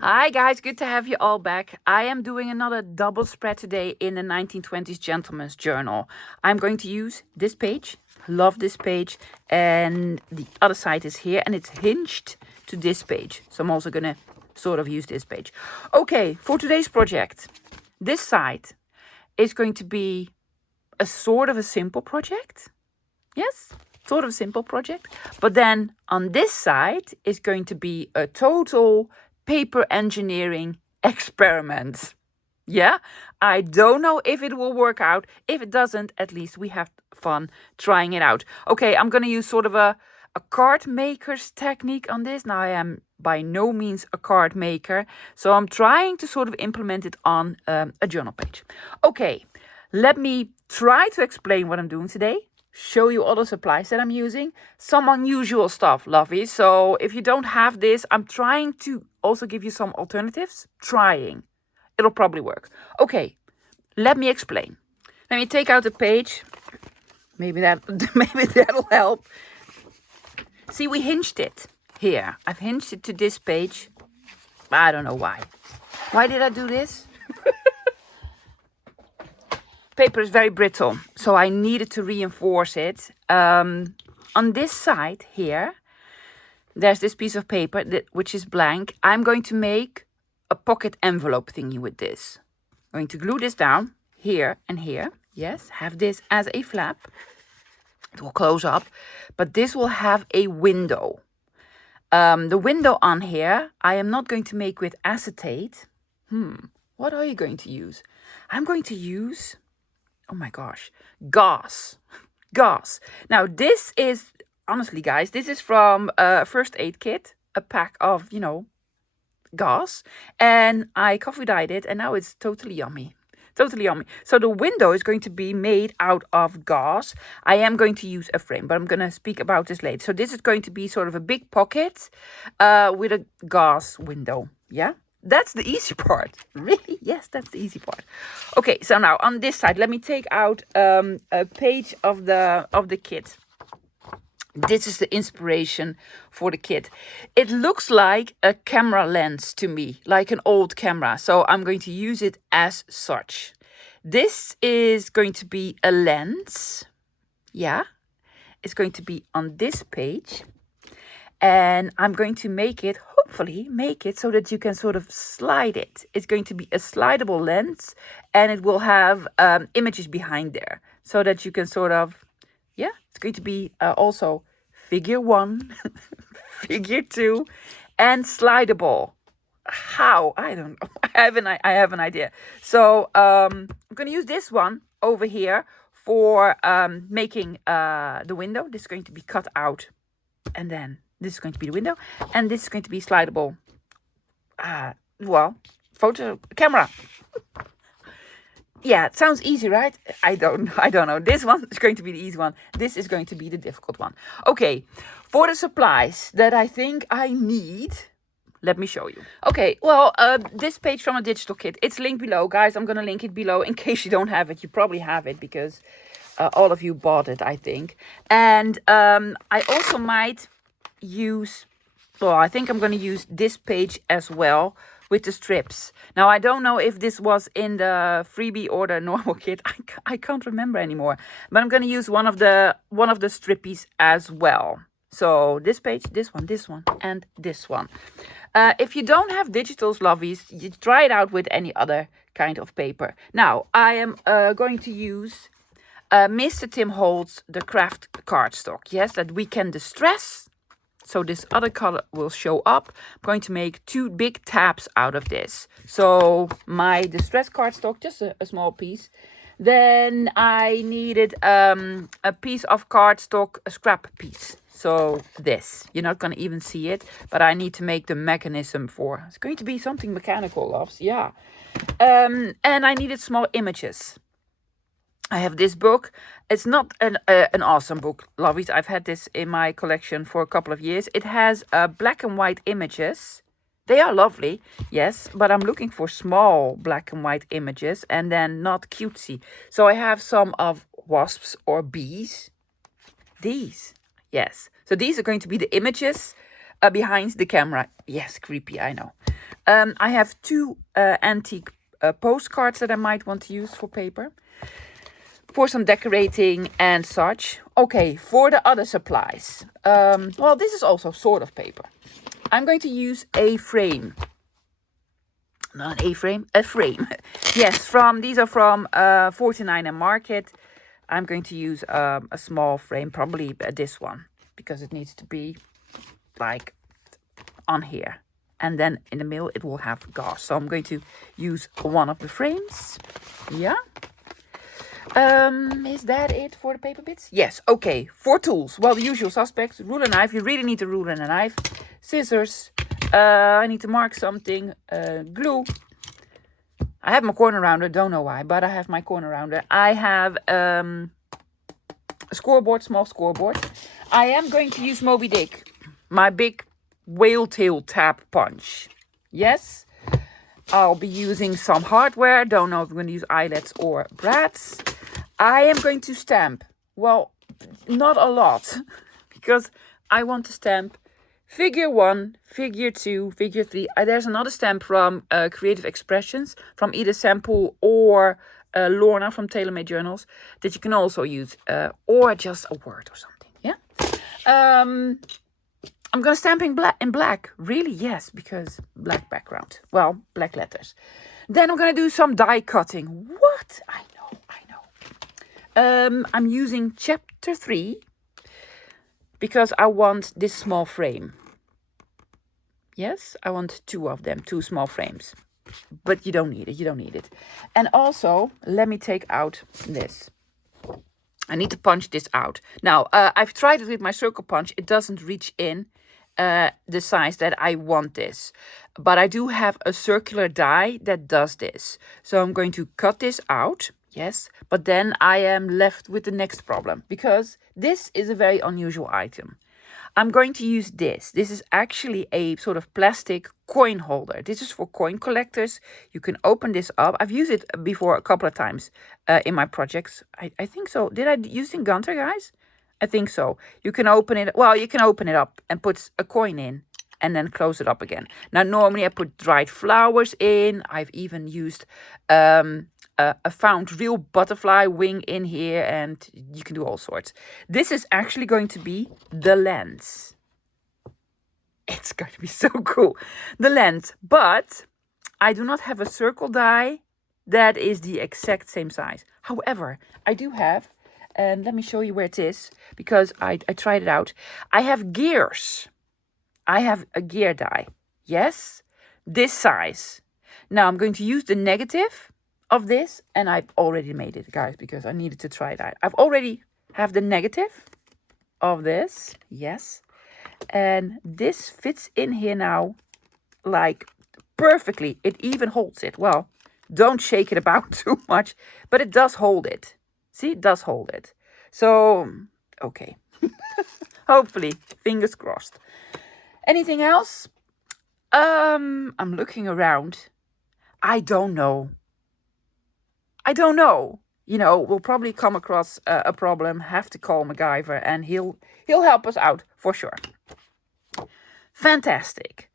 Hi guys, good to have you all back. I am doing another double spread today in the 1920s Gentleman's Journal. I'm going to use this page, love this page, and the other side is here and it's hinged to this page. So I'm also gonna sort of use this page. Okay, for today's project, this side is going to be a sort of a simple project. Yes, sort of a simple project. But then on this side is going to be a total paper engineering experiment. Yeah, I don't know if it will work out. If it doesn't, at least we have fun trying it out. Okay, I'm going to use sort of a card maker's technique on this. Now, I am by no means a card maker, so I'm trying to sort of implement it on a journal page. Okay, let me try to explain what I'm doing today. Show you all the supplies that I'm using. Some unusual stuff, lovey. So if you don't have this, I'm trying to also give you some alternatives. Trying. It'll probably work. Okay, let me explain. Let me take out the page. Maybe that'll help. See, we hinged it here. I've hinged it to this page. I don't know why. Why did I do this? Paper is very brittle, so I needed to reinforce it. On this side here, there's this piece of paper which is blank. I'm going to make a pocket envelope thingy with this. I'm going to glue this down here and here. Yes, have this as a flap. It will close up, but this will have a window. The window on here, I am not going to make with acetate. What are you going to use? I'm going to use... oh my gosh, gauze. Gauze. Now this is, honestly guys, this is from a first aid kit, a pack of, gauze. And I coffee dyed it and now it's totally yummy. Totally yummy. So the window is going to be made out of gauze. I am going to use a frame, but I'm going to speak about this later. So this is going to be sort of a big pocket with a gauze window. Yeah? That's the easy part. Really? Yes, that's the easy part. Okay, so now on this side, let me take out a page of the kit. This is the inspiration for the kit. It looks like a camera lens to me, like an old camera. So I'm going to use it as such. This is going to be a lens. Yeah, it's going to be on this page. And I'm going to hopefully make it so that you can sort of slide it. It's going to be a slidable lens and it will have images behind there so that you can sort of, it's going to be also figure 1, figure 2 and slidable. How? I don't know. I have an idea. So I'm going to use this one over here for making the window. This is going to be cut out and then this is going to be the window, and this is going to be slidable. Photo camera. Yeah, it sounds easy, right? I don't know. This one is going to be the easy one. This is going to be the difficult one. Okay, for the supplies that I think I need, let me show you. Okay, well, this page from a digital kit, it's linked below. Guys, I'm going to link it below in case you don't have it. You probably have it because all of you bought it, I think. And I also might I think I'm going to use this page as well with the strips. Now, I don't know if this was in the freebie or the normal kit. I can't remember anymore. But I'm going to use one of the strippies as well. So this page, this one, and this one. If you don't have digitals, lovies, you try it out with any other kind of paper. Now, I am going to use Mr. Tim Holtz, the craft cardstock. Yes, that we can distress. So this other color will show up. I'm going to make 2 big tabs out of this. So my distress cardstock, just a small piece. Then I needed a piece of cardstock, a scrap piece. So this, you're not going to even see it, but I need to make the mechanism for. It's going to be something mechanical, loves. Yeah. And I needed small images. I have this book. It's not an awesome book, lovies. I've had this in my collection for a couple of years. It has black and white images. They are lovely, yes, but I'm looking for small black and white images and then not cutesy. So I have some of wasps or bees. These, yes. So these are going to be the images behind the camera. Yes, creepy, I know. I have 2 antique postcards that I might want to use for paper, for some decorating and such. Okay, for the other supplies. Well, this is also sort of paper. I'm going to use a frame. Not an A-frame, a frame. Yes, these are from 49 and Market. I'm going to use a small frame, probably this one, because it needs to be like on here. And then in the middle it will have gauze. So I'm going to use one of the frames. Yeah. Is that it for the paper bits? Yes. Okay. For tools, well, the usual suspects: ruler, knife. You really need a ruler and a knife. Scissors. I need to mark something. Glue. I have my corner rounder. Don't know why, but I have my corner rounder. I have a scoreboard, small scoreboard. I am going to use Moby Dick, my big whale tail tap punch. Yes. I'll be using some hardware. Don't know if I'm going to use eyelets or brads. I am going to stamp. Well, not a lot, because I want to stamp figure 1, figure 2, figure 3. There's another stamp from Creative Expressions, from either Sample or Lorna from TaylorMade Journals, that you can also use, or just a word or something. Yeah. I'm going to stamp in black. Really? Yes, because black background. Well, black letters. Then I'm going to do some die cutting. What? I know. I'm using chapter 3 because I want this small frame. Yes, I want 2 of them, 2 small frames. But you don't need it. And also, let me take out this. I need to punch this out. Now, I've tried it with my circle punch. It doesn't reach in the size that I want this. But I do have a circular die that does this. So I'm going to cut this out. Yes, but then I am left with the next problem, because this is a very unusual item. I'm going to use this. This is actually a sort of plastic coin holder. This is for coin collectors. You can open this up. I've used it before a couple of times in my projects. I think so. Did I use it in Gunter, guys? I think so. You can open it. Well, you can open it up and put a coin in and then close it up again. Now, normally I put dried flowers in. I've even used a found real butterfly wing in here, and you can do all sorts. This is actually going to be the lens. It's going to be so cool. The lens. But I do not have a circle die that is the exact same size. However, I do have, and let me show you where it is, because I tried it out. I have gears. I have a gear die. Yes, this size. Now I'm going to use the negative of this, and I've already made it, guys, because I needed to try it out. I've already have the negative of this. Yes. And this fits in here now like perfectly. It even holds it. Well, don't shake it about too much, but it does hold it. See, it does hold it. So, okay. Hopefully, fingers crossed. Anything else? I'm looking around. I don't know. You know, we'll probably come across a problem, have to call MacGyver, and he'll help us out for sure. Fantastic.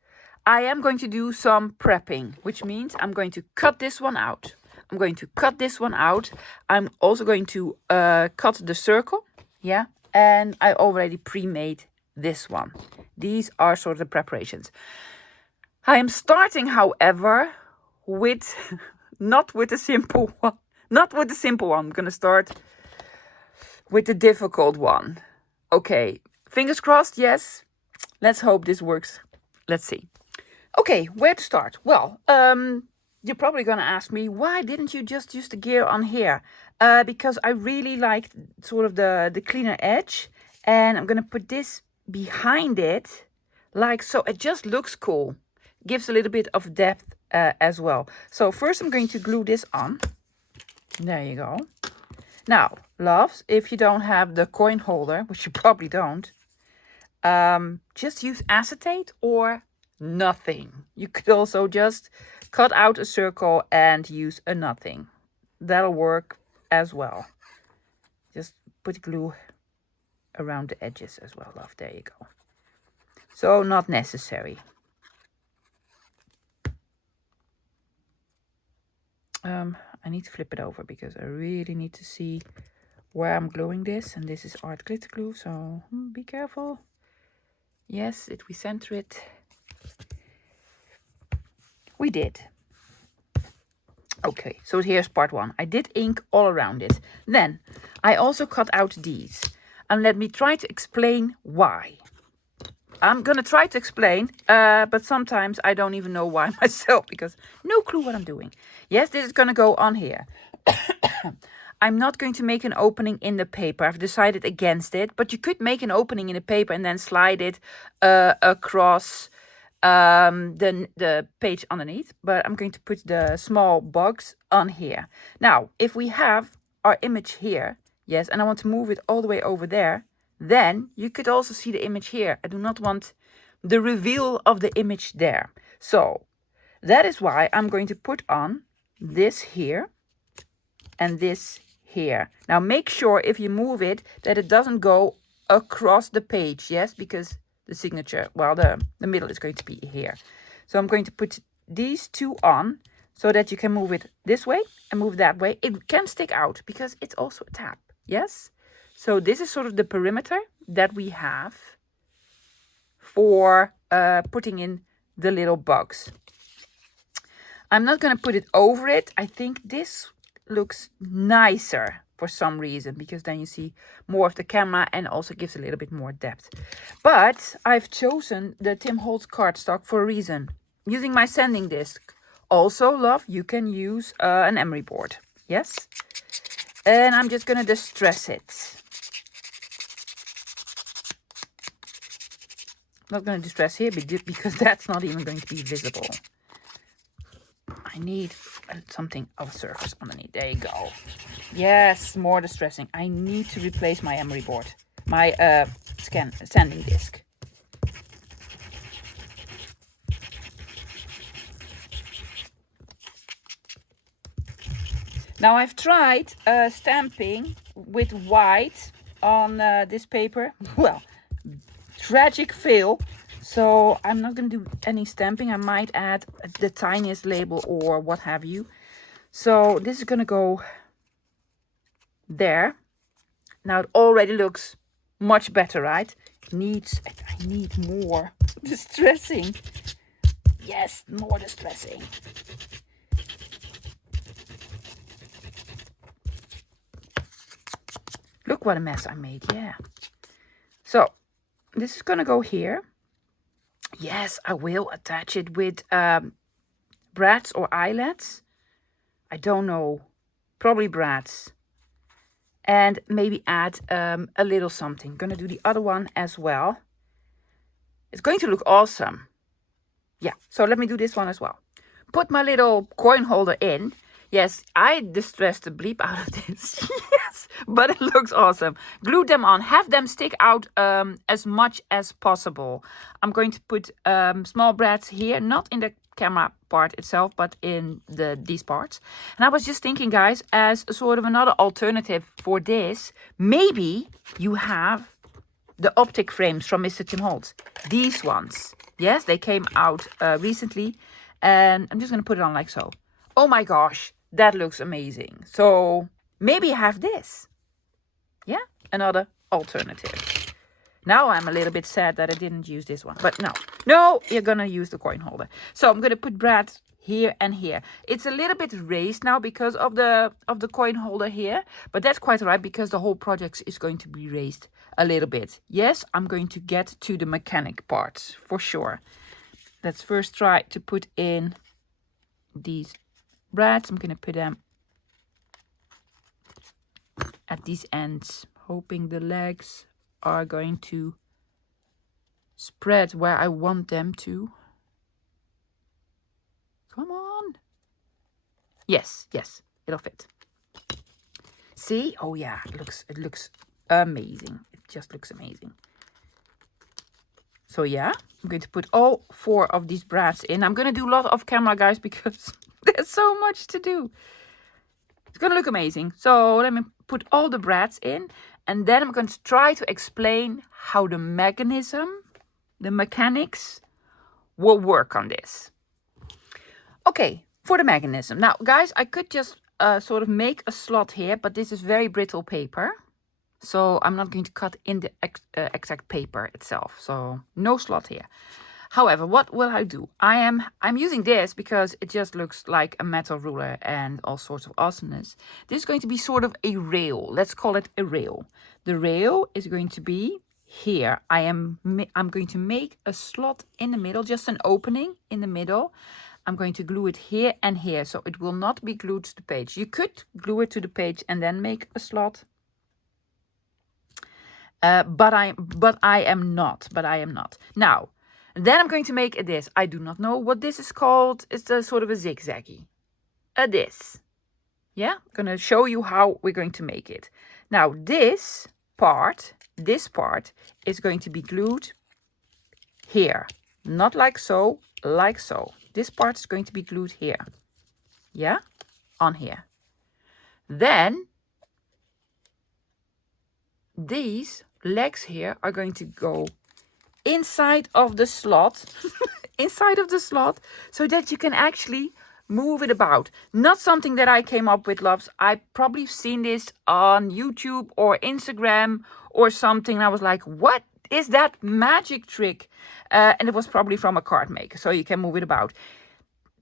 I am going to do some prepping, which means I'm going to cut this one out. I'm also going to cut the circle. Yeah. And I already pre-made this one. These are sort of the preparations. I am starting, however, with not with the simple one. I'm going to start with the difficult one. Okay, fingers crossed, yes. Let's hope this works. Let's see. Okay, where to start? Well, you're probably going to ask me, why didn't you just use the gear on here? Because I really like sort of the cleaner edge. And I'm going to put this behind it, like so. It just looks cool. Gives a little bit of depth as well. So first I'm going to glue this on. There you go. Now, loves, if you don't have the coin holder, which you probably don't, just use acetate or nothing. You could also just cut out a circle and use a nothing. That'll work as well. Just put glue around the edges as well, love. There you go. So not necessary. I need to flip it over because I really need to see where I'm gluing this. And this is art glitter glue, so be careful. Yes, we center it. We did. Okay, so here's part one. I did ink all around it. Then I also cut out these. And let me try to explain why. I'm going to try to explain, but sometimes I don't even know why myself because no clue what I'm doing. Yes, this is going to go on here. I'm not going to make an opening in the paper. I've decided against it, but you could make an opening in the paper and then slide it across the page underneath. But I'm going to put the small box on here. Now, if we have our image here, yes, and I want to move it all the way over there, then you could also see the image here. I do not want the reveal of the image there. So that is why I'm going to put on this here and this here. Now make sure if you move it that it doesn't go across the page, yes, because the signature, well, the middle is going to be here. So I'm going to put these two on so that you can move it this way and move that way. It can stick out because it's also a tab, yes? So this is sort of the perimeter that we have for putting in the little box. I'm not going to put it over it. I think this looks nicer for some reason because then you see more of the camera and also gives a little bit more depth. But I've chosen the Tim Holtz cardstock for a reason. Using my sanding disc. Also, love, you can use an emery board. Yes? And I'm just going to distress it. I'm not going to distress here because that's not even going to be visible. I need something of surface underneath. There you go. Yes, more distressing. I need to replace my emery board. My sanding disc. Now I've tried stamping with white on this paper. Well, tragic fail. So I'm not going to do any stamping. I might add the tiniest label or what have you. So this is going to go there. Now it already looks much better, right? I need more distressing. Yes, more distressing. Look what a mess I made, yeah. So this is going to go here. Yes, I will attach it with brads or eyelets. I don't know. Probably brads. And maybe add a little something. Gonna do the other one as well. It's going to look awesome. Yeah, so let me do this one as well. Put my little coin holder in. Yes, I distressed the bleep out of this. Yes, but it looks awesome. Glue them on. Have them stick out as much as possible. I'm going to put small brads here, not in the camera part itself, but in these parts. And I was just thinking, guys, as sort of another alternative for this, maybe you have the optic frames from Mr. Tim Holtz. These ones. Yes, they came out recently. And I'm just going to put it on like so. Oh my gosh, that looks amazing. So maybe have this. Yeah, another alternative. Now I'm a little bit sad that I didn't use this one. But no, you're going to use the coin holder. So I'm going to put brad here and here. It's a little bit raised now because of the coin holder here. But that's quite all right because the whole project is going to be raised a little bit. Yes, I'm going to get to the mechanic parts for sure. Let's first try to put in these brads. I'm going to put them at these ends, hoping the legs are going to spread where I want them to. Come on. Yes, it'll fit. See? Oh yeah, it looks amazing. It just looks amazing. So yeah, I'm going to put all 4 of these brads in. I'm going to do a lot off camera, guys, because there's so much to do. It's going to look amazing. So let me put all the brads in. And then I'm going to try to explain how the mechanism the mechanics will work on this. Okay, for the mechanism. Now, guys, I could just sort of make a slot here, but this is very brittle paper. So I'm not going to cut in the exact paper itself. So no slot here. However, what will I do? I'm using this because it just looks like a metal ruler and all sorts of awesomeness. This is going to be sort of a rail. Let's call it a rail. The rail is going to be here. I'm going to make a slot in the middle, just an opening in the middle. I'm going to glue it here and here, so it will not be glued to the page. You could glue it to the page and then make a slot. But I am not. Now, then I'm going to make this. I do not know what this is called. It's a sort of a zigzaggy. This. Yeah, I'm going to show you how we're going to make it. Now, this part is going to be glued here. Not like so, like so. This part is going to be glued here. Yeah, on here. Then, these legs here are going to go inside of the slot, so that you can actually move it about. Not something that I came up with, loves. I probably seen this on YouTube or Instagram or something. I was like, what is that magic trick? And it was probably from a card maker, so you can move it about.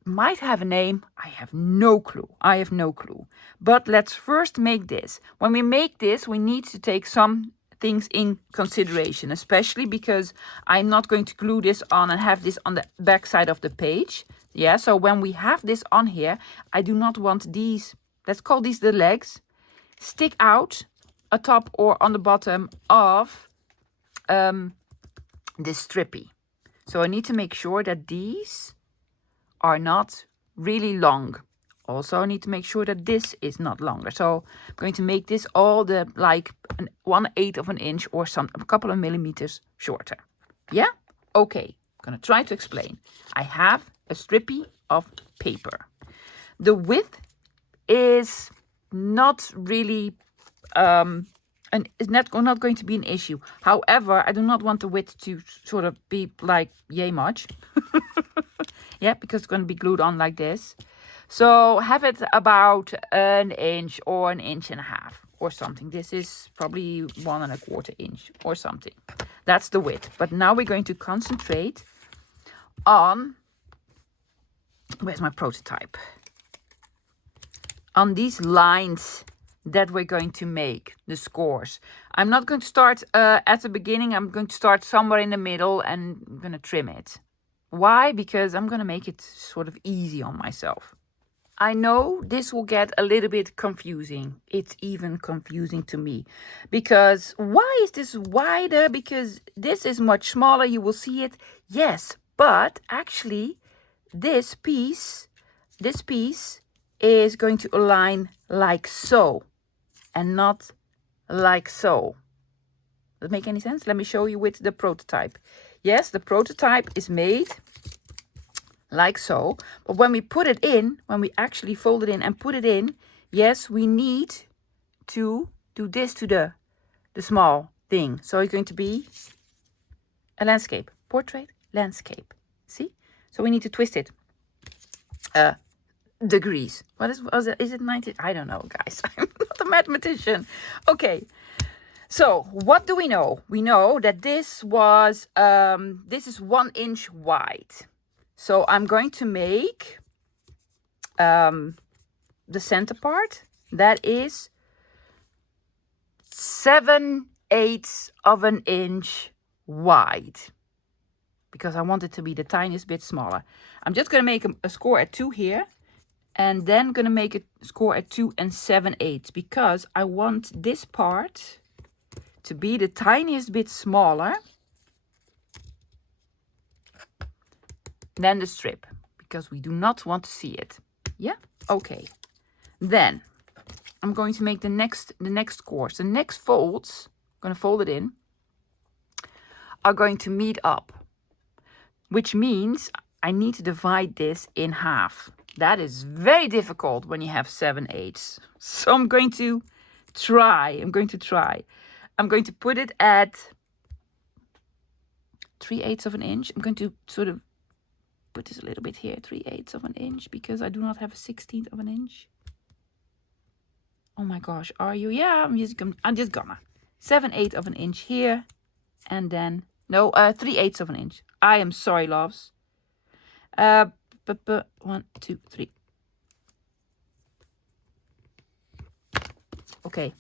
Might have a name. I have no clue. But let's first make this. When we make this, we need to take some things in consideration, especially because I'm not going to glue this on and have this on the back side of the page. Yeah, so when we have this on here, I do not want these, let's call these the legs, stick out atop or on the bottom of this strippy. So I need to make sure that these are not really long. Also, I need to make sure that this is not longer. So I'm going to make this all the like 1/8 of an inch or a couple of millimeters shorter. Yeah? Okay. I'm going to try to explain. I have a strippy of paper. The width is not really and it's not going to be an issue. However, I do not want the width to sort of be like yay much. Yeah, because it's going to be glued on like this. So have it about 1 inch or 1.5 inches or something. This is probably 1.25 inch or something. That's the width. But now we're going to concentrate on, where's my prototype? On these lines that we're going to make, the scores. I'm not going to start at the beginning. I'm going to start somewhere in the middle and I'm going to trim it. Why? Because I'm going to make it sort of easy on myself. I know this will get a little bit confusing. It's even confusing to me. Because why is this wider? Because this is much smaller. You will see it. Yes, but actually this piece is going to align like so and not like so. Does that make any sense? Let me show you with the prototype. Yes, the prototype is made like so. But when we put it in, when we actually fold it in and put it in, yes, we need to do this to the small thing. So it's going to be a landscape, portrait, landscape. See? So we need to twist it. Degrees. Is it 90? I don't know, guys. I'm not a mathematician. Okay. So what do we know? We know that this is 1 inch wide. So I'm going to make the center part that is 7/8 of an inch wide, because I want it to be the tiniest bit smaller. I'm just going to make a score at 2 here, and then going to make a score at 2 7/8, because I want this part to be the tiniest bit smaller than the strip, because we do not want to see it. Yeah? Okay. Then I'm going to make the next course. The next folds, I'm going to fold it in, are going to meet up, which means I need to divide this in half. That is very difficult when you have 7/8. So I'm going to try. I'm going to put it at 3/8 of an inch. I'm going to sort of put this a little bit here, 3/8 of an inch, because I do not have a 1/16 of an inch. Oh my gosh, are you? Yeah, I'm just gonna 7/8 of an inch here, and then no, 3/8 of an inch. I am sorry, loves. 1, 2, 3. Okay,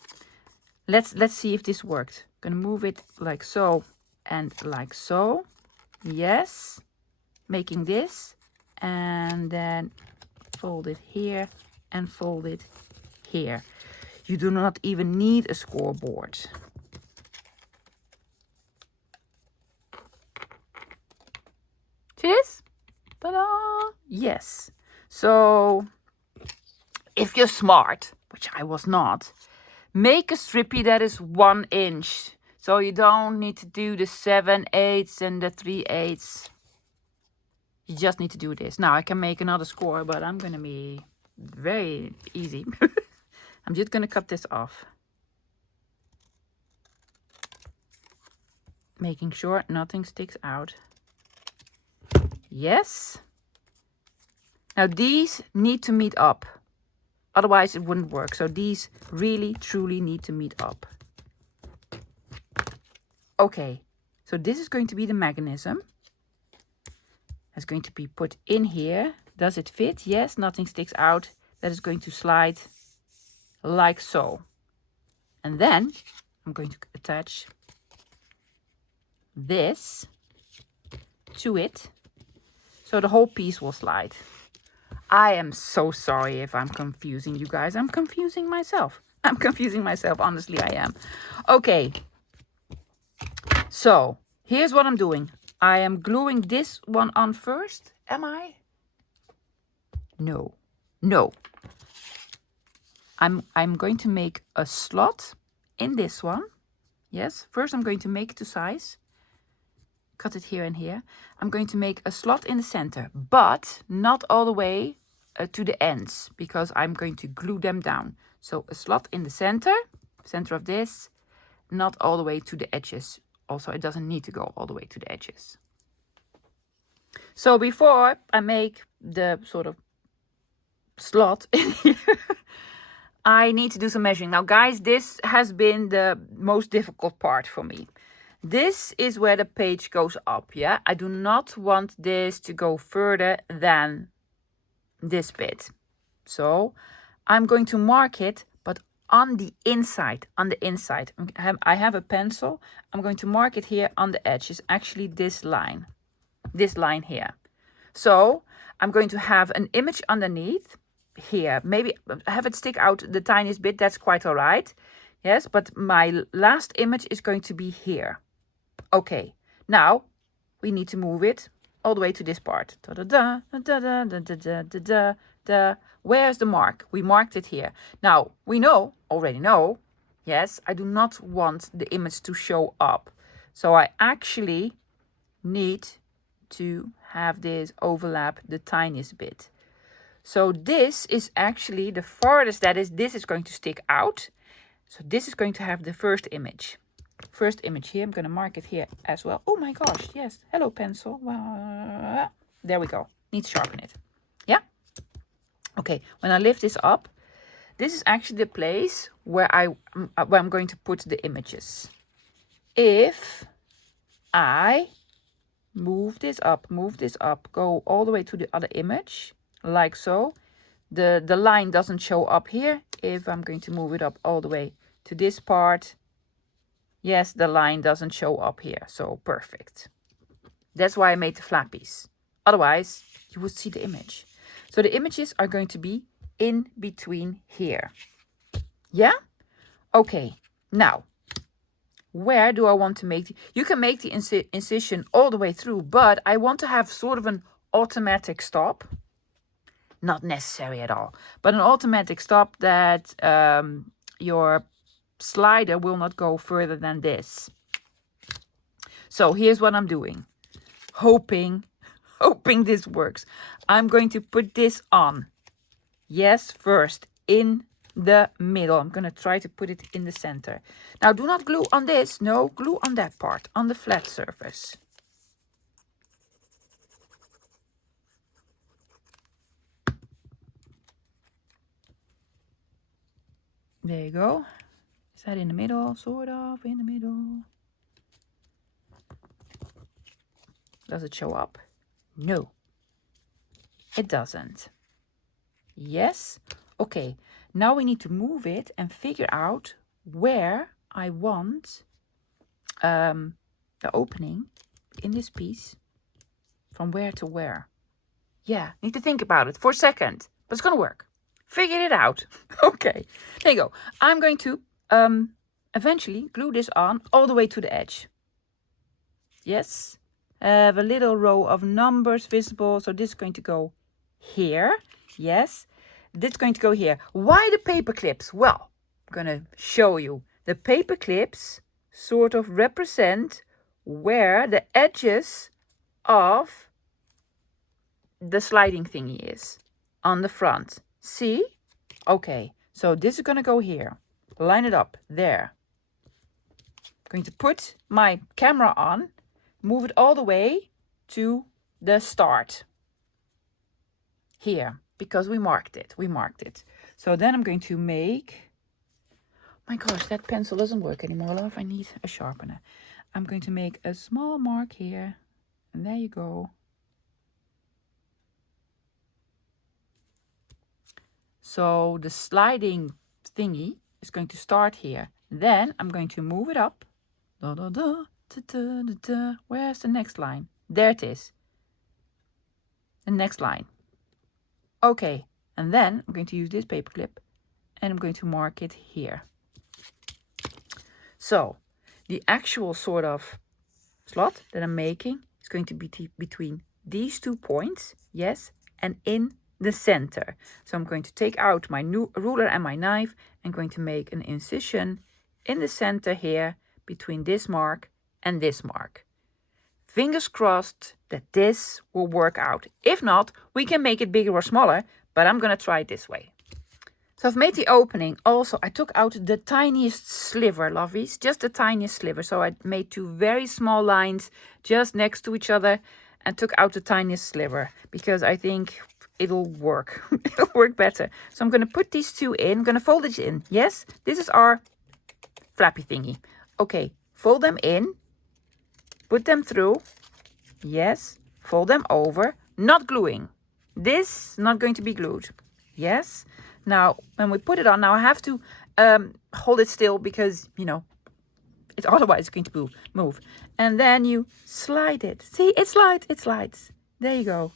let's see if this worked. Gonna move it like so and like so. Yes, making this, and then fold it here and fold it here. You do not even need a scoreboard. See this? Ta-da! Yes. So if you're smart, which I was not, make a strippy that is 1 inch. So you don't need to do the 7/8 and the 3/8. You just need to do this. Now I can make another score, but I'm gonna be very easy. I'm just gonna cut this off. Making sure nothing sticks out. Yes. Now these need to meet up. Otherwise it wouldn't work. So these really, truly need to meet up. Okay. So this is going to be the mechanism. It's going to be put in here. Does it fit? Yes, nothing sticks out. That is going to slide like so. And then I'm going to attach this to it. So the whole piece will slide. I am so sorry if I'm confusing you guys. I'm confusing myself. I'm confusing myself. Honestly, I am. Okay. So here's what I'm doing. I am gluing this one on first. Am I? No. No. I'm going to make a slot in this one. Yes. First I'm going to make it to size. Cut it here and here. I'm going to make a slot in the center, but not all the way to the ends, because I'm going to glue them down. So a slot in the center of this, not all the way to the edges. Also, it doesn't need to go all the way to the edges. So before I make the sort of slot in here, I need to do some measuring. Now, guys, this has been the most difficult part for me. This is where the page goes up, yeah? I do not want this to go further than this bit. So I'm going to mark it, but on the inside, I have a pencil. I'm going to mark it here on the edge. It's actually this line here. So I'm going to have an image underneath here. Maybe have it stick out the tiniest bit. That's quite all right. Yes, but my last image is going to be here. Okay, now we need to move it all the way to this part. Where's the mark? We marked it here. Now, we already know, yes, I do not want the image to show up. So I actually need to have this overlap the tiniest bit. So this is actually the farthest this is going to stick out. So this is going to have the first image. First image here. I'm going to mark it here as well. Oh my gosh, yes. Hello, pencil. There we go. Need to sharpen it. Yeah? Okay, when I lift this up, this is actually the place where I'm going to put the images. If I move this up, go all the way to the other image, like so, the line doesn't show up here. If I'm going to move it up all the way to this part, yes, the line doesn't show up here. So perfect. That's why I made the flappies. Otherwise, you would see the image. So the images are going to be in between here. Yeah? Okay. Now, where do I want to make you can make the incision all the way through, but I want to have sort of an automatic stop. Not necessary at all, but an automatic stop that your slider will not go further than this. So here's what I'm doing. Hoping this works. I'm going to put this on. Yes, first in the middle. I'm going to try to put it in the center. Now do not glue on this. No, glue on that part, on the flat surface. There you go. Is that in the middle? Sort of in the middle. Does it show up? No, it doesn't. Yes. Okay, now we need to move it and figure out where I want the opening in this piece, from where to where. Yeah, need to think about it for a second, but it's gonna work. Figure it out. Okay, there you go. I'm going to eventually glue this on all the way to the edge. Yes, have a little row of numbers visible. So this is going to go here. Yes, this is going to go here. Why the paper clips? Well, I'm gonna show you. The paper clips sort of represent where the edges of the sliding thingy is on the front. See? Okay, so this is gonna go here. Line it up there. I'm going to put my camera on, move it all the way to the start here, because we marked it. So then I'm going to make, my gosh, that pencil doesn't work anymore, love. I need a sharpener. I'm going to make a small mark here, and there you go. So the sliding thingy is going to start here. Then I'm going to move it up. Da, da, da, da, da, da, da. Where's the next line? There it is. The next line. Okay, and then I'm going to use this paper clip and I'm going to mark it here. So the actual sort of slot that I'm making is going to be between these 2 points, yes, and in the center. So I'm going to take out my new ruler and my knife and going to make an incision in the center here between this mark and this mark. Fingers crossed that this will work out. If not, we can make it bigger or smaller, but I'm gonna try it this way. So I've made the opening. Also, I took out the tiniest sliver, lovies, just the tiniest sliver. So I made 2 very small lines just next to each other and took out the tiniest sliver because I think it'll work. It'll work better. So I'm going to put these 2 in. I'm going to fold it in. Yes, this is our flappy thingy. Okay, fold them in. Put them through. Yes, fold them over. Not gluing. This not going to be glued. Yes. Now, when we put it on, now I have to hold it still because, you know, it's otherwise going to move. And then you slide it. See, it slides, it slides. There you go.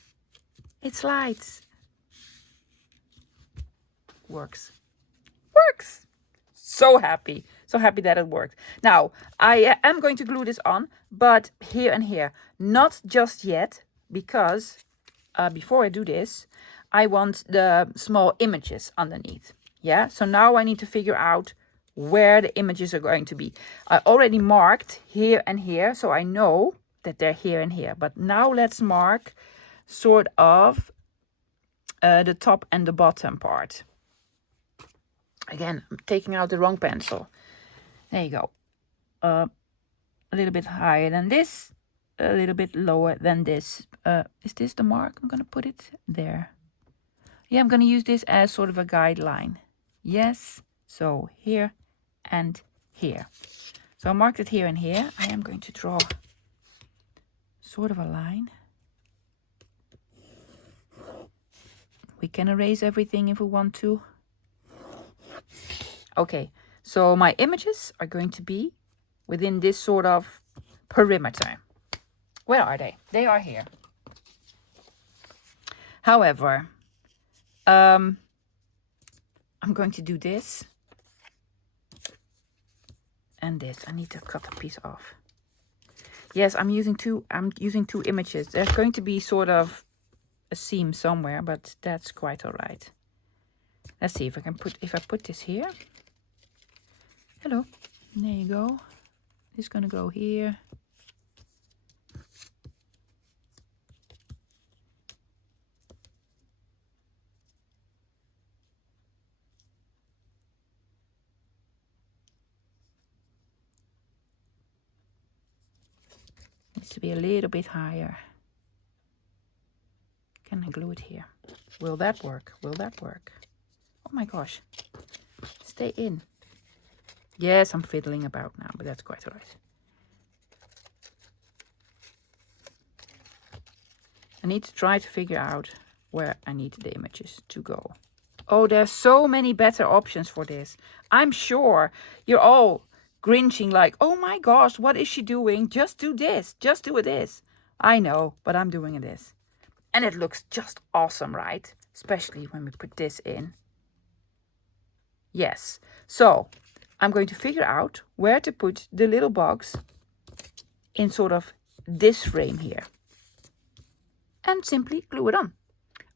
It slides. Works. Works. So happy that it worked. Now, I am going to glue this on, but here and here. Not just yet, because before I do this, I want the small images underneath. Yeah, so now I need to figure out where the images are going to be. I already marked here and here, so I know that they're here and here. But now let's mark sort of the top and the bottom part. Again, I'm taking out the wrong pencil. There you go. A little bit higher than this, a little bit lower than this. Is this the mark? I'm going to put it there. Yeah, I'm going to use this as sort of a guideline. Yes, so here and here. So I marked it here and here. I am going to draw sort of a line. We can erase everything if we want to. Okay, so my images are going to be within this sort of perimeter. Where are they? They are here. However, I'm going to do this and this. I need to cut a piece off. Yes, I'm using two images. There's going to be sort of a seam somewhere, but that's quite all right. Let's see if I can put this here. Hello. There you go. This is going to go here. Needs to be a little bit higher. Can I glue it here? Will that work? Will that work? Oh my gosh. It's stay in? Yes, I'm fiddling about now, but that's quite all right. I need to try to figure out where I need the images to go. Oh, there's so many better options for this. I'm sure you're all grinching like, oh my gosh, what is she doing? Just do this. Just do this. I know, but I'm doing this. And it looks just awesome, right? Especially when we put this in. Yes. So I'm going to figure out where to put the little box in sort of this frame here. And simply glue it on.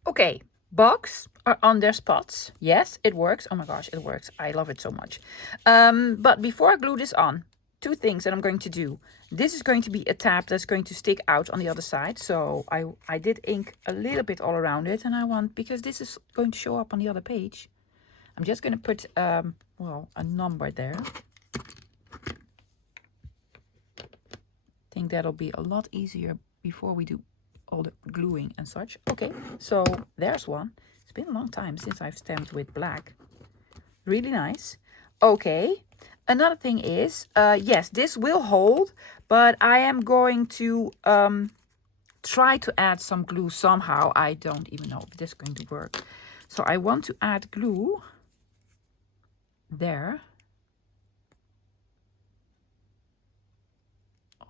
Okay, box are on their spots. Yes, it works. Oh my gosh, it works. I love it so much. But before I glue this on, two things that I'm going to do. This is going to be a tab that's going to stick out on the other side. So I did ink a little bit all around it. And I want, because this is going to show up on the other page, I'm just going to put, well, a number there. I think that'll be a lot easier before we do all the gluing and such. Okay, so there's one. It's been a long time since I've stamped with black. Really nice. Okay, another thing is, yes, this will hold, but I am going to try to add some glue somehow. I don't even know if this is going to work. So I want to add glue there,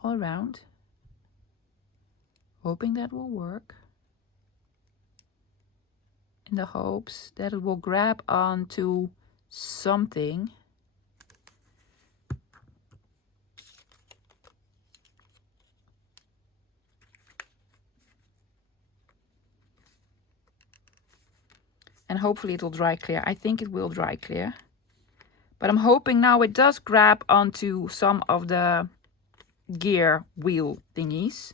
all around, hoping that will work, in the hopes that it will grab onto something. And hopefully it will dry clear. I think it will dry clear. But I'm hoping now it does grab onto some of the gear wheel thingies.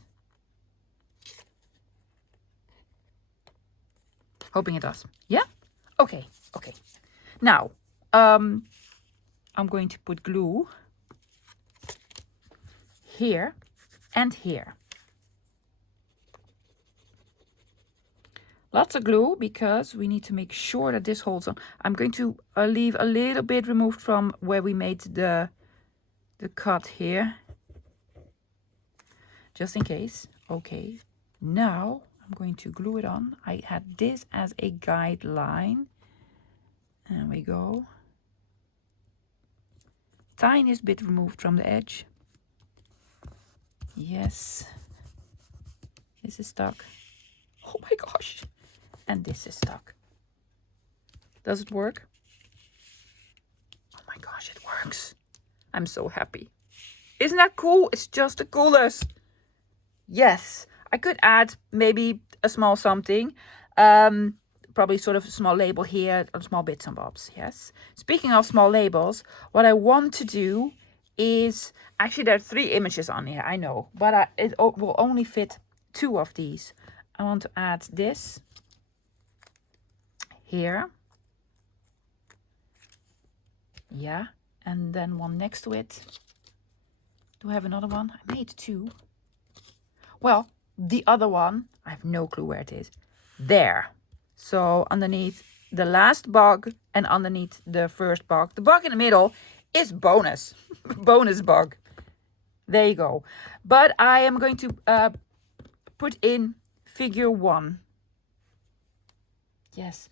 Hoping it does. Yeah? Okay, okay. Now, I'm going to put glue here and here. Lots of glue because we need to make sure that this holds on. I'm going to leave a little bit removed from where we made the cut here. Just in case. Okay. Now I'm going to glue it on. I had this as a guideline. There we go. Tiniest bit removed from the edge. Yes. This is stuck. Oh my gosh. And this is stuck. Does it work? Oh my gosh, it works. I'm so happy. Isn't that cool? It's just the coolest. Yes. I could add maybe a small something. Probably sort of a small label here, small bits and bobs. Yes. Speaking of small labels, what I want to do is, actually there are 3 images on here, I know, but it will only fit 2 of these. I want to add this here. Yeah. And then one next to it. Do I have another one? I made 2. Well, the other one, I have no clue where it is. There. So underneath the last bug and underneath the first bug. The bug in the middle is bonus. Bonus bug. There you go. But I am going to put in figure 1. Yes.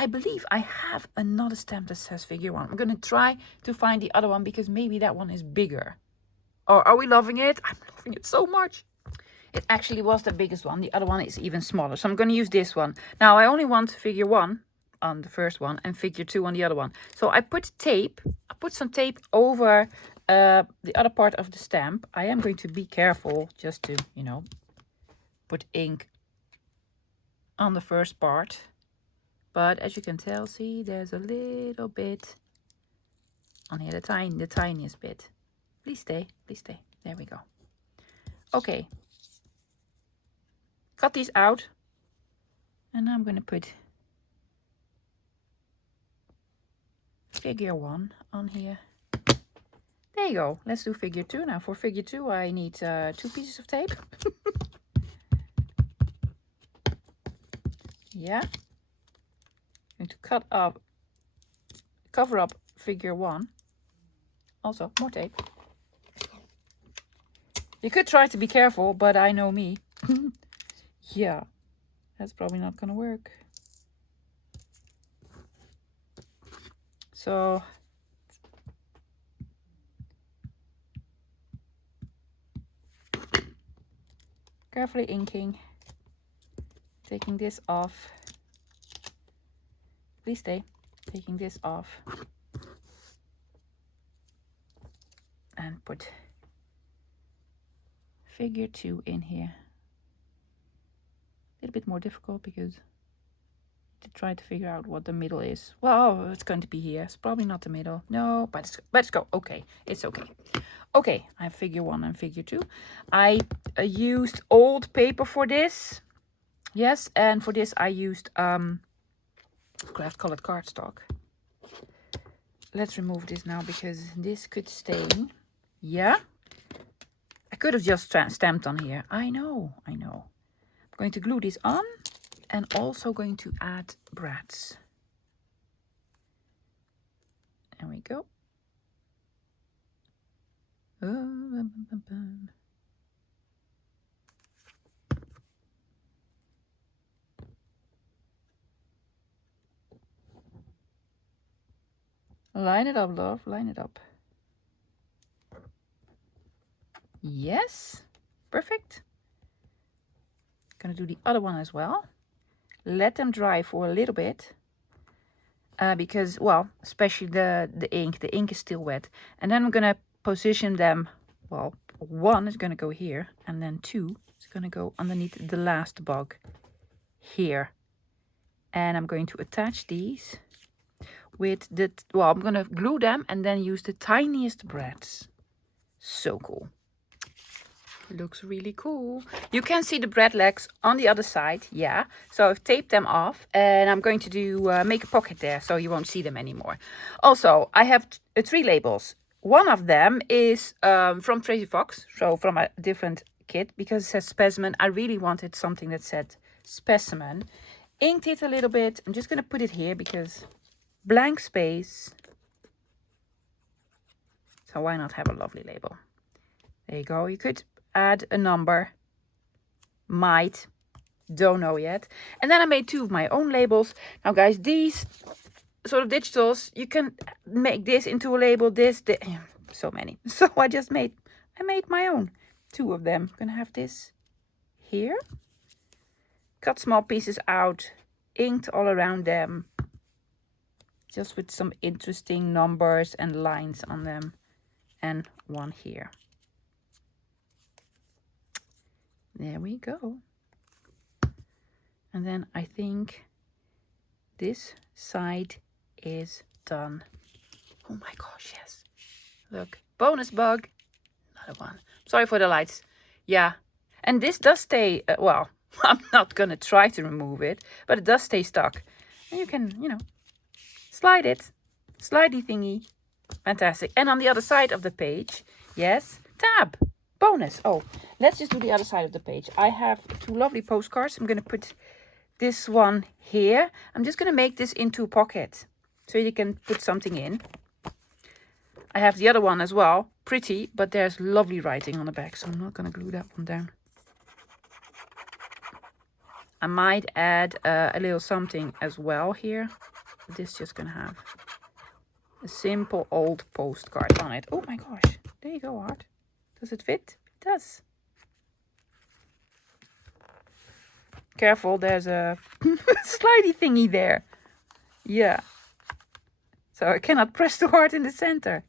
I believe I have another stamp that says figure 1. I'm going to try to find the other one because maybe that one is bigger. Or are we loving it? I'm loving it so much. It actually was the biggest one. The other one is even smaller. So I'm going to use this one. Now I only want figure 1 on the first one and figure 2 on the other one. So I put tape. I put some tape over the other part of the stamp. I am going to be careful just to, you know, put ink on the first part. But as you can tell, see, there's a little bit on here, the tiniest bit. Please stay, please stay. There we go. Okay. Cut these out. And I'm going to put figure 1 on here. There you go. Let's do figure 2. Now for figure 2, I need 2 pieces of tape. Yeah. I'm going to cut up, cover up figure 1. Also, more tape. You could try to be careful, but I know me. Yeah, that's probably not gonna work. So carefully inking, taking this off. Please stay. Taking this off. And put figure 2 in here. A little bit more difficult because to try to figure out what the middle is. Well, it's going to be here. It's probably not the middle. No, but let's go. Okay, it's okay. Okay, I have figure 1 and figure 2. I used old paper for this. Yes, and for this I used craft colored cardstock. Let's remove this now because this could stain. Yeah, I could have just stamped on here. I know. I'm going to glue this on and also going to add brads. There we go. Line it up, love. Line it up. Yes. Perfect. Gonna do the other one as well. Let them dry for a little bit. Because, well, especially the ink is still wet. And then I'm gonna position them. Well, 1 is gonna go here. And then 2 is gonna go underneath the last bug here. And I'm going to attach these with the, well, I'm gonna glue them and then use the tiniest brads. So cool. Looks really cool. You can see the brad legs on the other side. Yeah, so I've taped them off and I'm going to do make a pocket there so you won't see them anymore. Also, I have 3 labels. One of them is from Tracy Fox, so from a different kit, because it says specimen. I really wanted something that said specimen. Inked it a little bit. I'm just going to put it here because blank space. So why not have a lovely label? There you go. You could add a number. Might. Don't know yet. And then I made 2 of my own labels. Now guys, these sort of digitals, you can make this into a label, this, so many. So I made my own. 2 of them. I'm gonna have this here. Cut small pieces out, inked all around them. Just with some interesting numbers and lines on them. And 1 here. There we go. And then I think this side is done. Oh my gosh, yes. Look, bonus bug. Another one. Sorry for the lights. Yeah. And this does stay, well, I'm not going to try to remove it, but it does stay stuck. And you can, slide it. Slidey thingy. Fantastic. And on the other side of the page, yes, tab. Bonus. Oh, let's just do the other side of the page. I have 2 lovely postcards. I'm going to put this one here. I'm just going to make this into a pocket so you can put something in. I have the other one as well. Pretty, but there's lovely writing on the back, so I'm not going to glue that one down. I might add a little something as well here. But this is just going to have a simple old postcard on it. Oh my gosh. There you go, Art. Does it fit? It does. Careful, there's a slidey thingy there. Yeah. So I cannot press too hard in the center.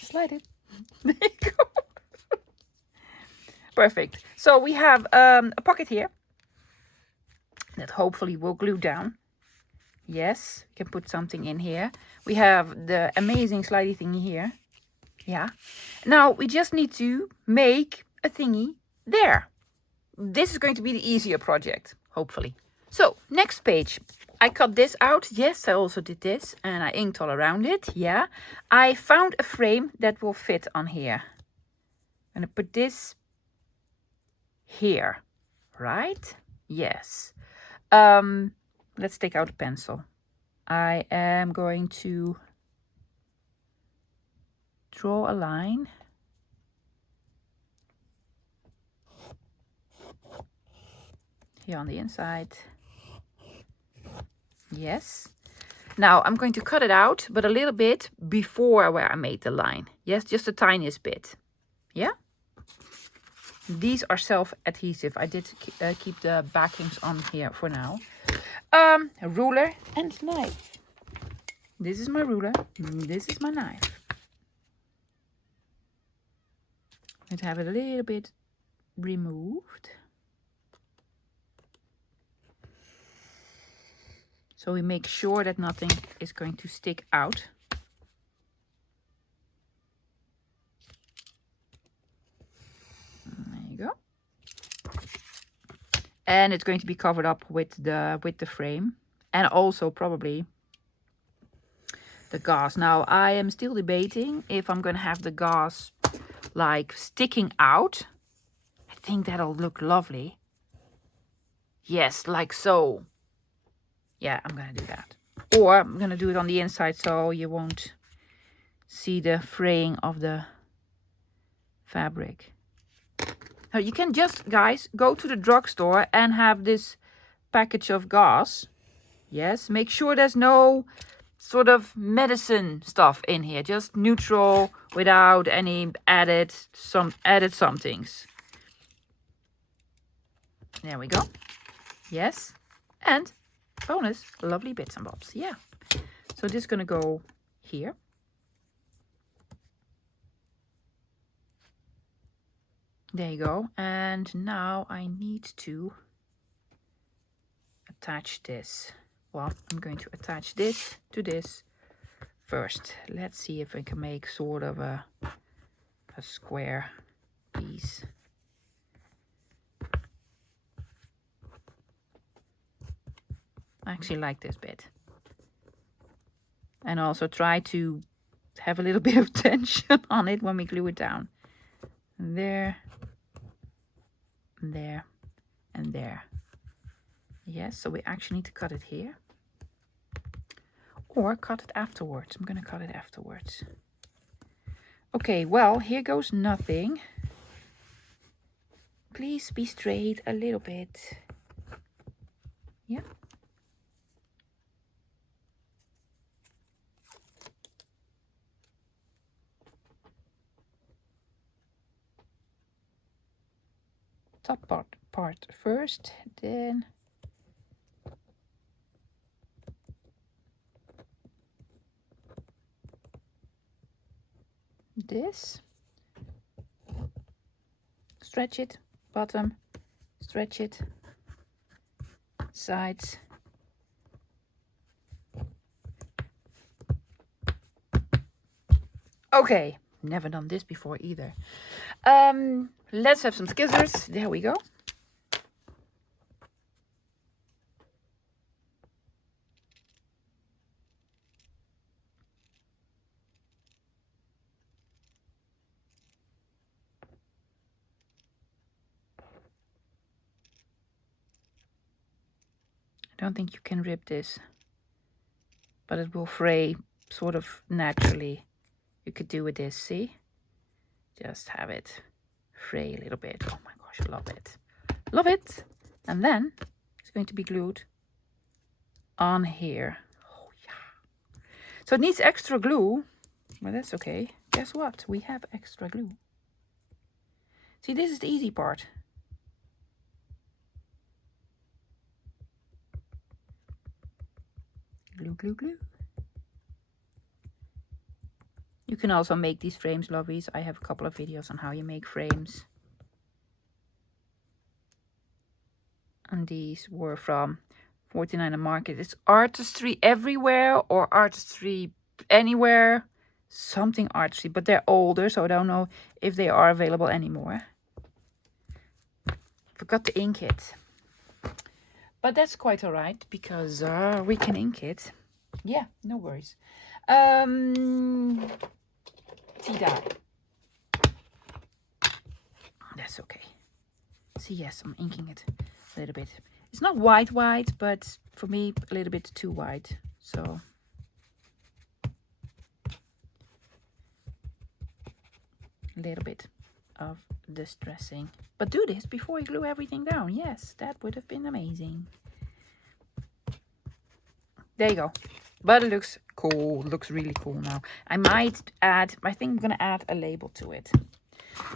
Slide it. There you go. Perfect. So we have a pocket here that hopefully will glue down. Yes, we can put something in here. We have the amazing slidey thingy here. Yeah. Now we just need to make a thingy there. This is going to be the easier project, hopefully. So, next page. I cut this out. Yes, I also did this. And I inked all around it. Yeah. I found a frame that will fit on here. I'm going to put this here. Right? Yes. Let let's take out a pencil. I am going to draw a line. Here on the inside. Yes. Now I'm going to cut it out, but a little bit before where I made the line. Yes, just the tiniest bit. Yeah. These are self-adhesive. I did keep the backings on here for now. A ruler and knife. This is my ruler. This is my knife. I'm going to have it a little bit removed. So we make sure that nothing is going to stick out. There you go. And it's going to be covered up with the frame, and also probably the gauze. Now I am still debating if I'm going to have the gauze like sticking out. I think that'll look lovely. Yes, like so. Yeah, I'm going to do that. Or I'm going to do it on the inside so you won't see the fraying of the fabric. Now you can just, guys, go to the drugstore and have this package of gauze. Yes, make sure there's no sort of medicine stuff in here. Just neutral without any added somethings. There we go. Yes. And bonus, lovely bits and bobs. Yeah. So this is going to go here. There you go. And now I need to attach this. Well, I'm going to attach this to this first. Let's see if I can make sort of a square piece. I actually like this bit. And also try to have a little bit of tension on it when we glue it down. There, there, and there. Yes, so we actually need to cut it here. Or cut it afterwards. I'm going to cut it afterwards. Okay, well, here goes nothing. Please be straight a little bit. Yeah. Top part first, then this. Stretch it, bottom, stretch it, sides. Okay, never done this before either. Let's have some scissors. There we go. I don't think you can rip this, but it will fray sort of naturally. You could do with this, see? Just have it fray a little bit. Oh my gosh, I love it. Love it. And then it's going to be glued on here. Oh yeah. So it needs extra glue, but that's okay. Guess what? We have extra glue. See, this is the easy part. Glue, glue, glue. You can also make these frames, lovies. I have a couple of videos on how you make frames. And these were from 49 Market. It's Artistry Everywhere or Artistry Anywhere. Something Artistry, but they're older, so I don't know if they are available anymore. Forgot to ink it. But that's quite alright, because we can ink it. Yeah, no worries. Tea dye. That's okay. See, yes, I'm inking it a little bit. It's not white, but for me, a little bit too wide. So a little bit of distressing. But do this before you glue everything down. Yes, that would have been amazing. There you go. But it looks cool. It looks really cool now. I might add, I think I'm going to add a label to it.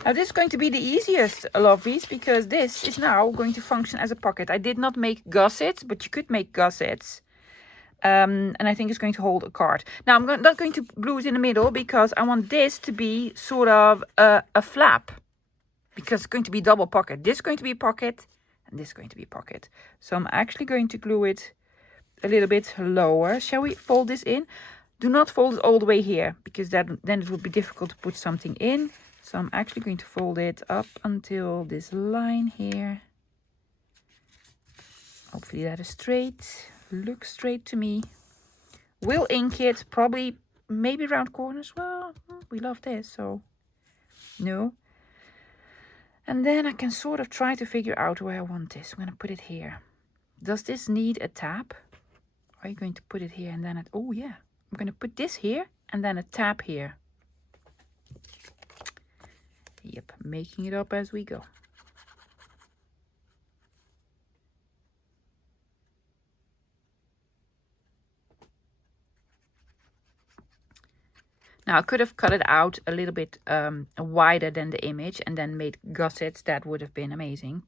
Now this is going to be the easiest, lovelies, because this is now going to function as a pocket. I did not make gussets, but you could make gussets. And I think it's going to hold a card. Now I'm not going to glue it in the middle because I want this to be sort of a flap. Because it's going to be double pocket. This is going to be a pocket and this is going to be a pocket. So I'm actually going to glue it a little bit lower. Shall we fold this in? Do not fold it all the way here because then it would be difficult to put something in. So I'm actually going to fold it up until this line here. Hopefully that is straight. Looks straight to me. We'll ink it probably maybe round corners. Well, we love this, so no. And then I can sort of try to figure out where I want this. I'm going to put it here. Does this need a tab? Are you going to put it here and then oh yeah. I'm going to put this here and then a tab here. Yep, making it up as we go. Now I could have cut it out a little bit wider than the image and then made gussets. That would have been amazing,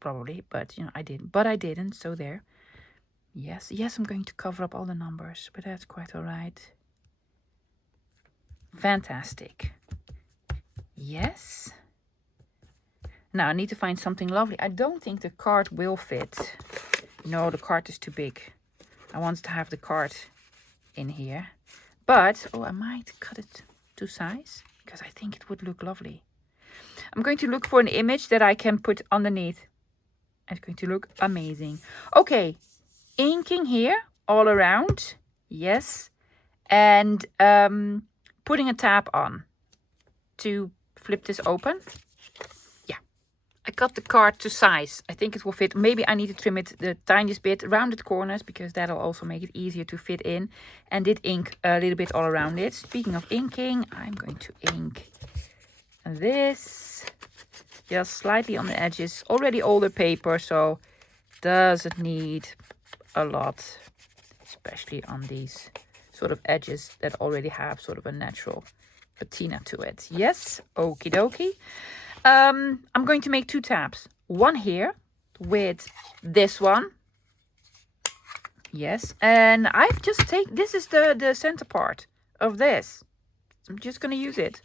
probably, but you know I didn't. But I didn't, so there. Yes, I'm going to cover up all the numbers, but that's quite all right. Fantastic. Yes. Now I need to find something lovely. I don't think the card will fit. No, the card is too big. I want to have the card in here. But, oh, I might cut it to size because I think it would look lovely. I'm going to look for an image that I can put underneath. It's going to look amazing. Okay, inking here all around. Yes. And putting a tab on to flip this open. Yeah, I cut the card to size. I think it will fit. Maybe I need to trim it the tiniest bit, rounded corners, because that'll also make it easier to fit in. And did ink a little bit all around it. Speaking of inking, I'm going to ink this just slightly on the edges. Already older paper, so doesn't need a lot, especially on these sort of edges that already have sort of a natural patina to it. Yes, okie dokie. I'm going to make two tabs. One here with this one. Yes, and I've just this is the center part of this. I'm just going to use it.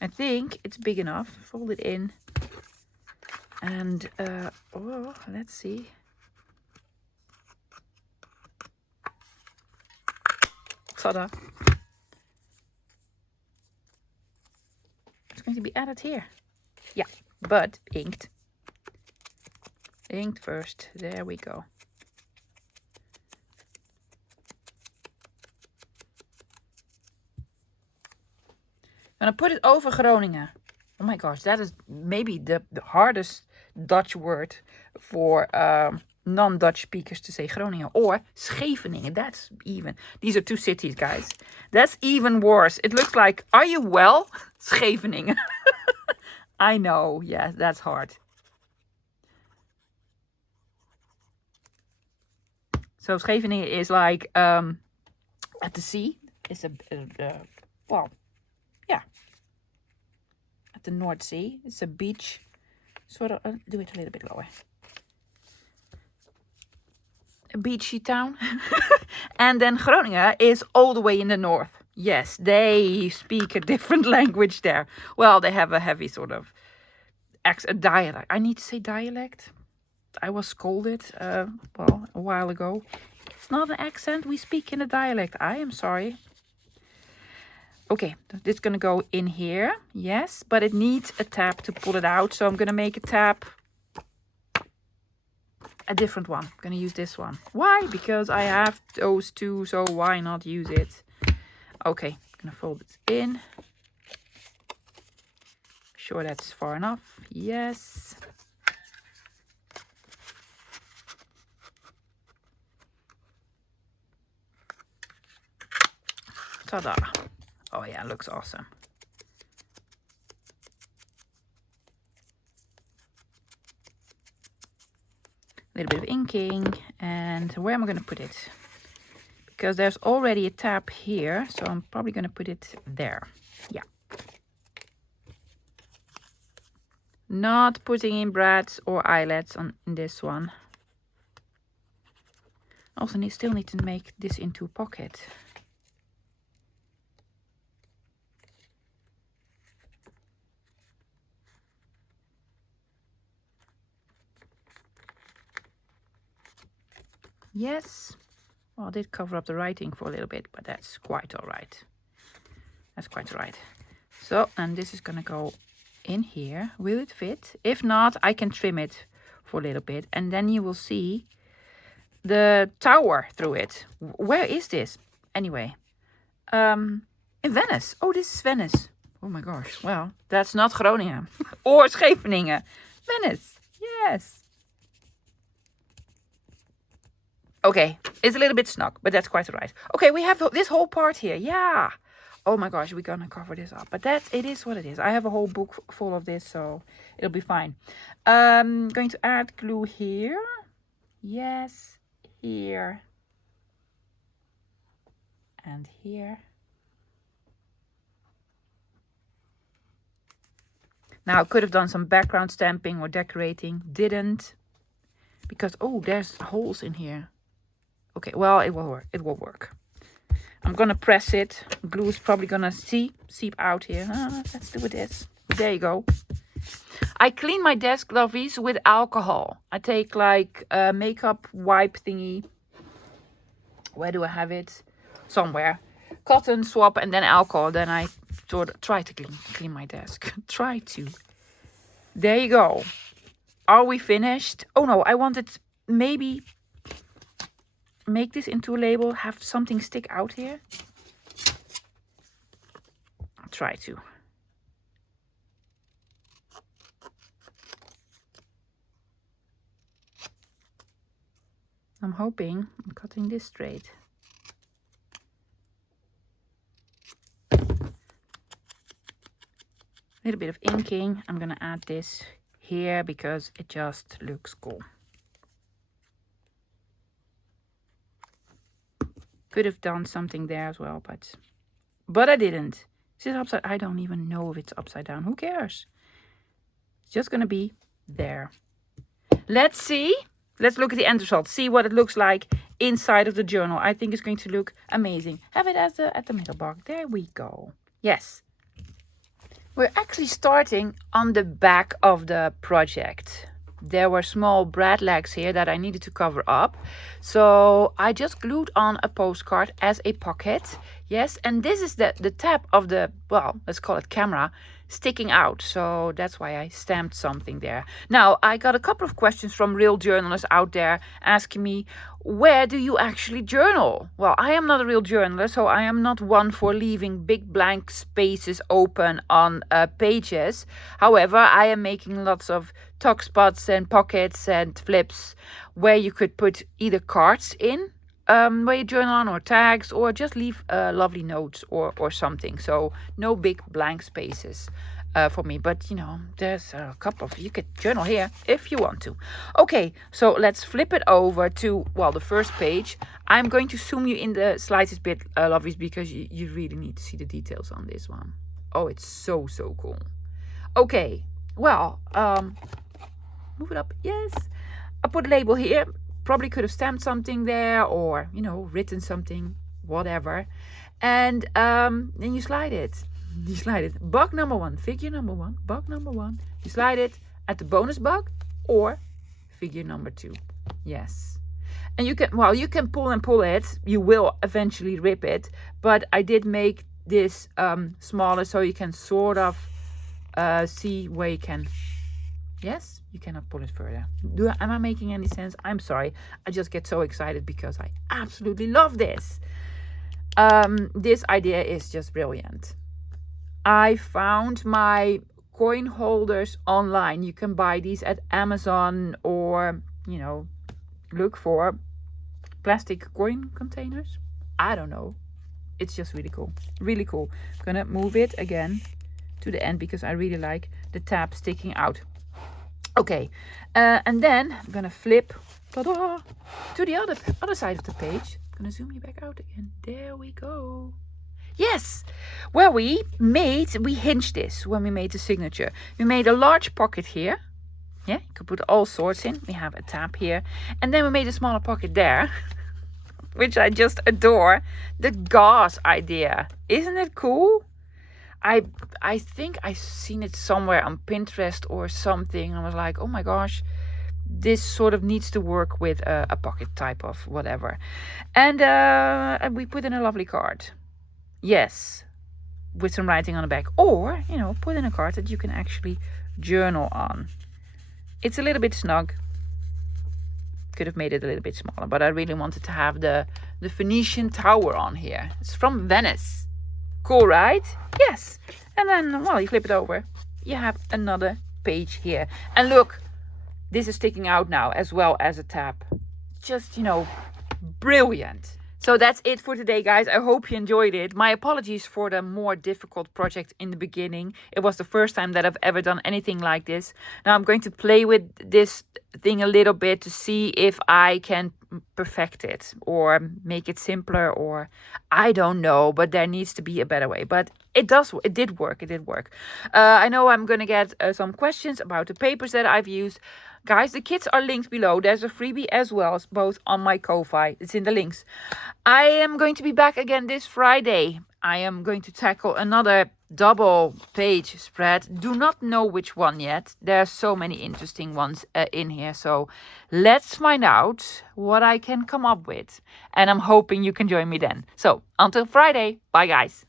I think it's big enough. Fold it in. And, oh, let's see. Ta-da. It's going to be added here. Yeah, but inked. Inked first. There we go. I'm going to put it over Groningen. Oh my gosh, that is maybe the hardest Dutch word for non-Dutch speakers to say, Groningen. Or Scheveningen, that's even. These are two cities, guys. That's even worse. It looks like, are you well? Scheveningen. I know, yeah, that's hard. So Scheveningen is like at the sea. It's well, yeah. At the North Sea. It's a beach. Sort of, do it a little bit lower. A beachy town. And then Groningen is all the way in the north. Yes, they speak a different language there. Well, they have a heavy sort of a dialect. I need to say dialect. I was scolded, well, a while ago. It's not an accent. We speak in a dialect. I am sorry. Okay, this is going to go in here. Yes, but it needs a tab to pull it out. So I'm going to make a tab. A different one. I'm going to use this one. Why? Because I have those two, so why not use it? Okay, I'm going to fold it in. Sure that's far enough. Yes. Ta-da. Oh yeah, looks awesome. A little bit of inking, and where am I going to put it? Because there's already a tab here, so I'm probably going to put it there. Yeah. Not putting in brads or eyelets on this one. Also still need to make this into a pocket. Yes. Well, I did cover up the writing for a little bit, but that's quite all right. That's quite all right. So, and this is going to go in here. Will it fit? If not, I can trim it for a little bit, and then you will see the tower through it. Where is this? Anyway, in Venice. Oh, this is Venice. Oh my gosh. Well, that's not Groningen or Scheveningen. Venice. Yes. Okay, it's a little bit snug, but that's quite all right. Okay, we have this whole part here. Yeah. Oh my gosh, we're gonna cover this up. But it is what it is. I have a whole book full of this, so it'll be fine. Going to add glue here. Yes, here. And here. Now I could have done some background stamping or decorating. Didn't. Because, oh, there's holes in here. Okay, well, it will work. It will work. I'm gonna press it. Glue is probably gonna seep out here. Let's do this. There you go. I clean my desk, lovies, with alcohol. I take like a makeup wipe thingy. Where do I have it? Somewhere. Cotton swab and then alcohol. Then I sort of try to clean my desk. Try to. There you go. Are we finished? Oh no, I wanted maybe make this into a label, have something stick out here. I'll try to. I'm hoping I'm cutting this straight. A little bit of inking. I'm gonna add this here because it just looks cool. Could have done something there as well, but I didn't. Is it upside? I don't even know if it's upside down. Who cares? It's just gonna be there. Let's see. Let's look at the end result. See what it looks like inside of the journal. I think it's going to look amazing. Have it at the middle bar. There we go. Yes. We're actually starting on the back of the project. There were small brad legs here that I needed to cover up. So I just glued on a postcard as a pocket. Yes, and this is the tab of the, well, let's call it camera, sticking out. So that's why I stamped something there. Now, I got a couple of questions from real journalists out there asking me, where do you actually journal? Well, I am not a real journalist, so I am not one for leaving big blank spaces open on pages. However, I am making lots of tuck spots and pockets and flips where you could put either cards in, where you journal on, or tags, or just leave lovely notes or something. So no big blank spaces for me, but you know, there's a couple of, you could journal here if you want to. Okay, so let's flip it over to, well, the first page. I'm going to zoom you in the slightest bit, lovies, because you really need to see the details on this one. Oh, it's so cool. Okay, well, move it up. Yes, I put a label here. Probably could have stamped something there, or, you know, written something, whatever. And then you slide it. You slide it. Bug number 1, figure number 1, bug number 1. You slide it at the bonus bug or figure number 2. Yes. And you can, well, you can pull and pull it. You will eventually rip it. But I did make this smaller so you can sort of see where you can. Yes, you cannot pull it further. Am I making any sense? I'm sorry. I just get so excited because I absolutely love this. This idea is just brilliant. I found my coin holders online. You can buy these at Amazon, or, you know, look for plastic coin containers. I don't know. It's just really cool. Really cool. I'm gonna move it again to the end because I really like the tab sticking out. Okay, and then I'm gonna flip ta-da, to the other side of the page. I'm gonna zoom you back out again. There we go. Yes, well, we hinged this when we made the signature. We made a large pocket here. Yeah, you could put all sorts in. We have a tab here. And then we made a smaller pocket there, which I just adore. The gauze idea. Isn't it cool? I think I've seen it somewhere on Pinterest or something. I was like, oh my gosh, this sort of needs to work with a pocket type of whatever. And we put in a lovely card. Yes, with some writing on the back. Or, put in a card that you can actually journal on. It's a little bit snug. Could have made it a little bit smaller, but I really wanted to have the Venetian tower on here. It's from Venice. Cool, right? Yes. And then, well, you flip it over. You have another page here. And look, this is sticking out now as well as a tab. Just, brilliant. So that's it for today, guys. I hope you enjoyed it. My apologies for the more difficult project in the beginning. It was the first time that I've ever done anything like this. Now I'm going to play with this thing a little bit to see if I can perfect it or make it simpler, or I don't know, but there needs to be a better way. But it did work. I know I'm going to get some questions about the papers that I've used. Guys, the kits are linked below. There's a freebie as well, both on my Ko-Fi. It's in the links. I am going to be back again this Friday. I am going to tackle another double page spread. Do not know which one yet. There are so many interesting ones in here. So let's find out what I can come up with. And I'm hoping you can join me then. So until Friday. Bye, guys.